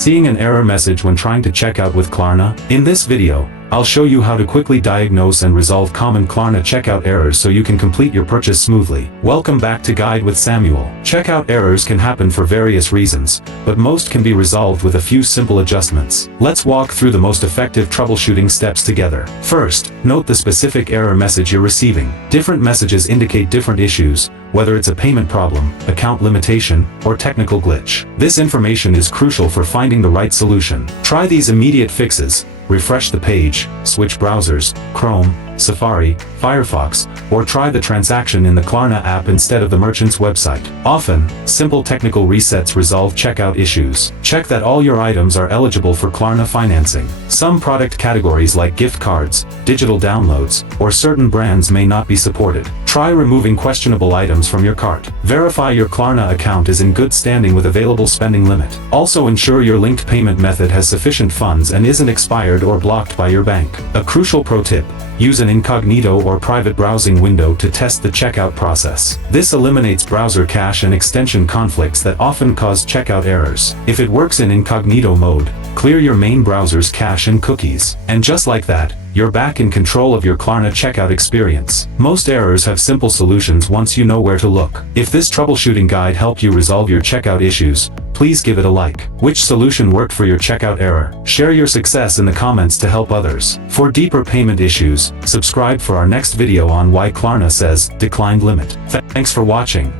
Seeing an error message when trying to check out with Klarna? In this video, I'll show you how to quickly diagnose and resolve common Klarna checkout errors so you can complete your purchase smoothly. Welcome back to Guide with Samuel. Checkout errors can happen for various reasons, but most can be resolved with a few simple adjustments. Let's walk through the most effective troubleshooting steps together. First, note the specific error message you're receiving. Different messages indicate different issues, whether it's a payment problem, account limitation, or technical glitch. This information is crucial for finding the right solution. Try these immediate fixes. Refresh the page, switch browsers, Chrome, Safari, Firefox, or try the transaction in the Klarna app instead of the merchant's website. Often, simple technical resets resolve checkout issues. Check that all your items are eligible for Klarna financing. Some product categories like gift cards, digital downloads, or certain brands may not be supported. Try removing questionable items from your cart. Verify your Klarna account is in good standing with available spending limit. Also ensure your linked payment method has sufficient funds and isn't expired or blocked by your bank. A crucial pro tip: use an incognito or private browsing window to test the checkout process. This eliminates browser cache and extension conflicts that often cause checkout errors. If it works in incognito mode, clear your main browser's cache and cookies. And just like that, you're back in control of your Klarna checkout experience. Most errors have simple solutions once you know where to look. If this troubleshooting guide helped you resolve your checkout issues, please give it a like. Which solution worked for your checkout error? Share your success in the comments to help others. For deeper payment issues, subscribe for our next video on why Klarna says declined limit. Thanks for watching.